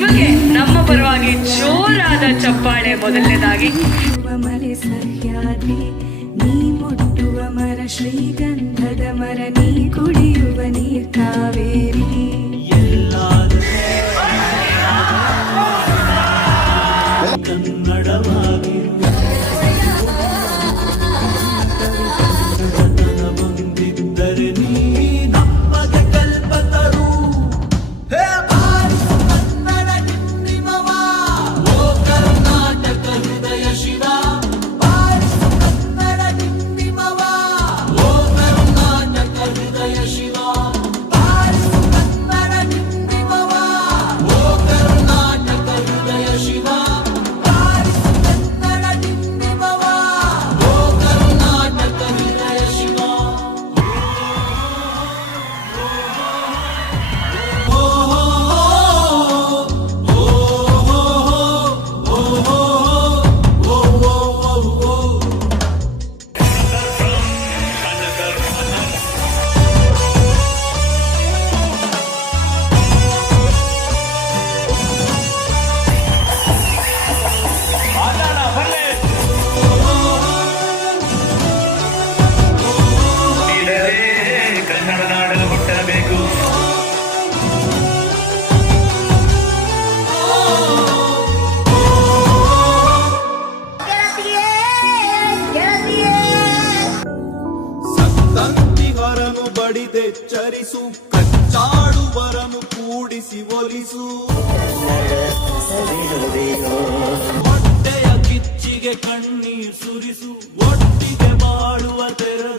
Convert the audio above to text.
ನಿಮಗೆ ನಮ್ಮ ಪರವಾಗಿ ಜೋರಾದ ಚಪ್ಪಾಳೆ. ಮೊದಲನೇದಾಗಿ ಮಲೆ ಸಹ್ಯಾದ್ರಿ, ನೀ ಮುಟ್ಟುವ ಮರ ಶ್ರೀಗಂಧದ ಮರ, ನೀ ಕುಡಿಯುವ ನೀರ್ ಕಾವೇರಿ. ಕನ್ನಡವಾಗಿ ಬಂದಿದ್ದರೆ ನೀ ನಮ್ಮಗೆ ಕಲ್ಪತರು. ಹೇ ಬಾರಿಸು ಕನ್ನಡ ಡಿಂಡಿಮವ, ಓ ಕರ್ನಾಟಕ ಹೃದಯ ಶಿವ. ಬಾರಿಸು ಕನ್ನಡ ಡಿಂಡಿಮವ, ಓ ಕರ್ನಾಟಕ ಹೃದಯ ಶಿವ. ಬಾರಿಸು ಕನ್ನಡ ಡಿಂಡಿಮವ, ಓ ಕರ್ನಾಟಕ ಹೃದಯ ಶಿವ. ಬಡಿದೆಚ್ಚರಿಸು, ಕಚ್ಚಾಡುವರನು ಕೂಡಿಸಿ ಒಲಿಸು. ಹೊಟ್ಟೆಯ ಕಿಚ್ಚಿಗೆ ಕಣ್ಣೀರ್ ಸುರಿಸು, ಒಟ್ಟಿಗೆ ಮಾಡುವ ತೆರದು